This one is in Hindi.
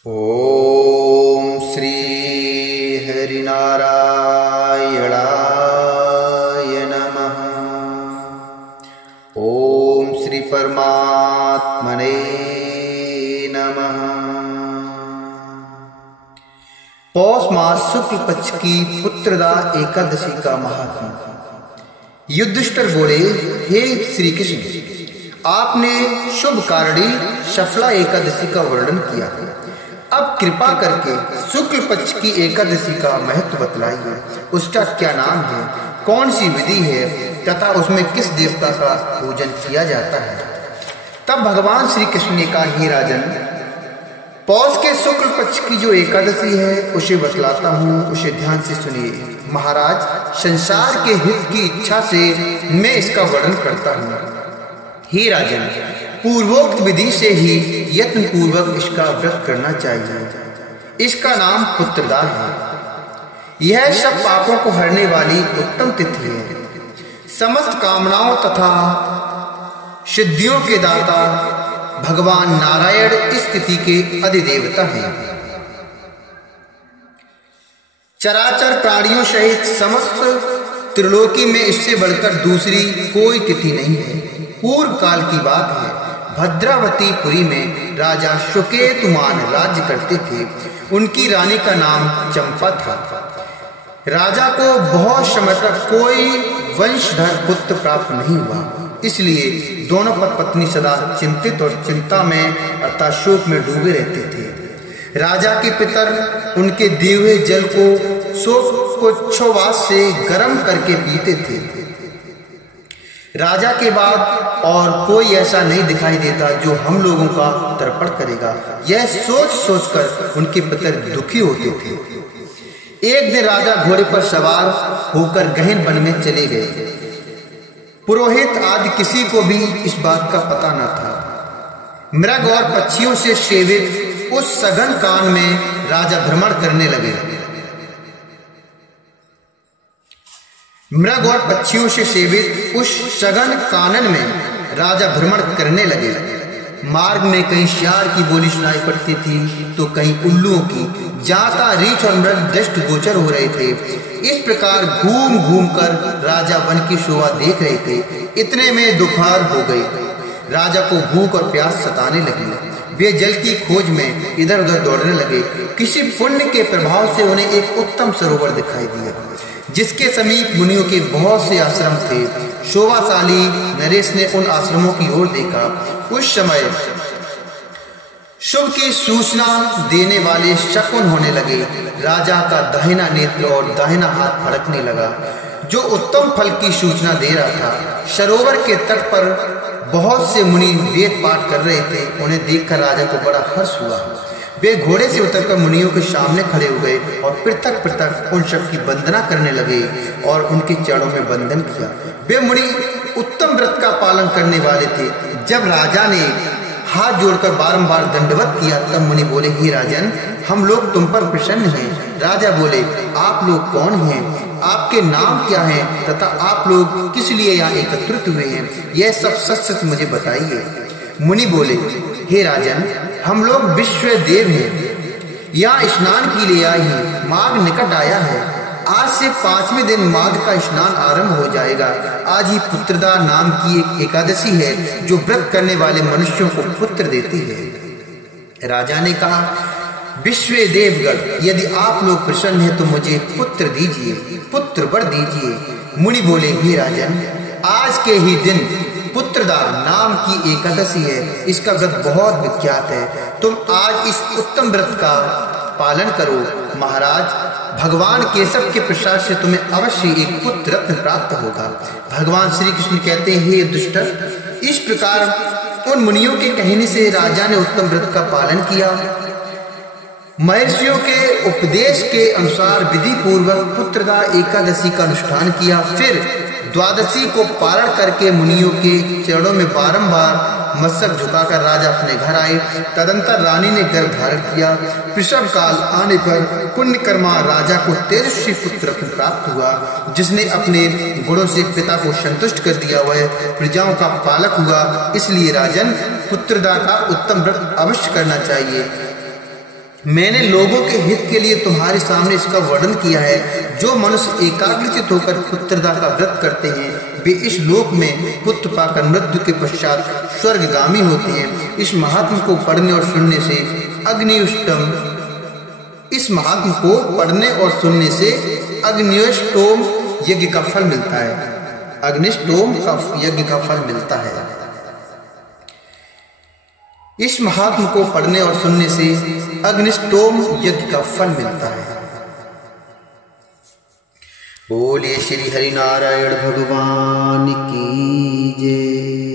ओम श्री हरिनारायणाय नमः। ओम श्री परमात्मने नमः। पौष मास शुक्ल पक्ष की पुत्रदा एकादशी का महात्म्य। युधिष्ठिर बोले, हे श्री कृष्ण, आपने शुभ कारणी सफला एकादशी का वर्णन किया। अब कृपा करके शुक्ल पक्ष की एकादशी का महत्व बतलाइए। उसका क्या नाम है, कौन सी विधि है तथा उसमें किस देवता का पूजन किया जाता है। तब भगवान श्री कृष्ण ने कहा, हे राजन, पौष के शुक्ल पक्ष की जो एकादशी है उसे बतलाता हूँ, उसे ध्यान से सुनिए। महाराज, संसार के हित की इच्छा से मैं इसका वर्णन करता हूँ। हे राजन, पूर्वोक्त विधि से ही यत्न पूर्वक इसका व्रत करना चाहिए। इसका नाम पुत्रदा है। यह सब पापों को हरने वाली उत्तम तिथि है। समस्त कामनाओं तथा सिद्धियों के दाता भगवान नारायण इस तिथि के अधिदेवता हैं। चराचर प्राणियों सहित समस्त त्रिलोकी में इससे बढ़कर दूसरी कोई तिथि नहीं है। पूर्व काल की बात है, भद्रावती पुरी में राजा शुकेतुमान राज्य करते थे। उनकी रानी का नाम चंपा था। राजा को बहुत समय तक कोई वंशधर पुत्र प्राप्त नहीं हुआ, इसलिए दोनों पत्नी सदा चिंतित और चिंता में अर्थात शोक में डूबे रहते थे। राजा के पितर उनके दिए हुए जल को शोकोच्छ्वास से गर्म करके पीते थे। राजा के बाद और कोई ऐसा नहीं दिखाई देता जो हम लोगों का तर्पण करेगा। यह सोच सोचकर उनके पितर दुखी होते थे। एक दिन राजा घोड़े पर सवार होकर गहन वन में चले गए। पुरोहित आदि किसी को भी इस बात का पता न था। मृग और पक्षियों से सेवित उस सघन कान में राजा भ्रमण करने लगे। मृग और पक्षियों से सेवित उस सघन कानन में राजा भ्रमण करने लगे। मार्ग में कहीं सियार की बोली सुनाई पड़ती थी तो कहीं उल्लुओं की। जाता रीछ और मृग दृष्ट गोचर हो रहे थे। इस प्रकार घूम घूम कर राजा वन की शोभा देख रहे थे। इतने में दोपहर हो गई। राजा को भूख और प्यास सताने लगी। वे जल की खोज में इधर उधर दौड़ने लगे। किसी पुण्य के प्रभाव से उन्हें एक उत्तम सरोवर दिखाई दिया, जिसके समीप मुनियों के बहुत से आश्रम थे। शोभाशाली नरेश ने उन आश्रमों की ओर देखा। उस समय शुभ की सूचना देने वाले शकुन होने लगे। राजा का दाहिना नेत्र और दाहिना हाथ फड़कने लगा, जो उत्तम फल की सूचना दे रहा था। सरोवर के तट पर बहुत से मुनि वेद पाठ कर रहे थे। उन्हें देखकर राजा को बड़ा हर्ष हुआ। वे घोड़े से उतरकर मुनियों के सामने खड़े हो गए और पृथक पृथक उन सब की वंदना करने लगे और उनके चरणों में वंदन किया। वे मुनि उत्तम व्रत का पालन करने वाले थे। जब राजा ने हाथ जोड़कर बारंबार दंडवत किया तब मुनि बोले, हे राजन, हम लोग तुम पर प्रसन्न हैं। राजा बोले, आप लोग कौन हैं, आपके नाम क्या हैं तथा आप लोग किस लिए यहाँ एकत्रित हुए हैं, यह सब सच सच मुझे बताइए। मुनि बोले, हे राजन, हम लोग विश्व देव हैं। यहाँ स्नान के लिए आए हैं। माघ निकट आया है। आज से 5वें दिन माघ का स्नान आरंभ हो जाएगा। आज ही पुत्रदा नाम की एक एकादशी है जो व्रत करने वाले मनुष्यों को पुत्र देती है। राजा ने कहा, विश्व देवगण, यदि आप लोग प्रसन्न हैं तो मुझे पुत्र दीजिए, पुत्र वर दीजिए। मुनि बोले, हे राजन, आज के ही दिन पुत्रदा नाम की एकादशी है। इसका व्रत बहुत विख्यात है। तुम आज इस उत्तम व्रत का पालन करो। महाराज, भगवान केशव के प्रसाद से तुम्हें अवश्य एक पुत्र रत्न प्राप्त होगा। भगवान श्री कृष्ण कहते हैं, हे युधिष्ठिर, इस प्रकार उन मुनियों के कहने से राजा ने उत्तम व्रत का पालन किया। महर्षियों के उपदेश के अनुसार विधि पूर्वक पुत्रदा एकादशी का अनुष्ठान किया। फिर द्वादशी को पारण करके मुनियों के चरणों में बारंबार मस्तक झुकाकर राजा अपने घर आए। तदंतर रानी ने गर्भ धारण किया। प्रसव काल आने पर पुण्यकर्मा राजा को तेजस्वी पुत्र प्राप्त हुआ, जिसने अपने गुणों से पिता को संतुष्ट कर दिया। वह प्रजाओं का पालक हुआ। इसलिए राजन, पुत्रदा का उत्तम व्रत अवश्य करना चाहिए। मैंने लोगों के हित के लिए तुम्हारे सामने इसका वर्णन किया है। जो मनुष्य एकाग्रचित होकर पुत्रदा का व्रत करते हैं वे इस लोक में पुत्र पाकर मृत्यु के पश्चात स्वर्गगामी होते हैं। इस महात्म को पढ़ने और सुनने से अग्निष्टोम यज्ञ का फल मिलता है। अग्निष्टोम का यज्ञ का फल मिलता है। इस महात्म को पढ़ने और सुनने से अग्निष्टोम यज्ञ का फल मिलता है। बोले श्री हरि नारायण भगवान की जय।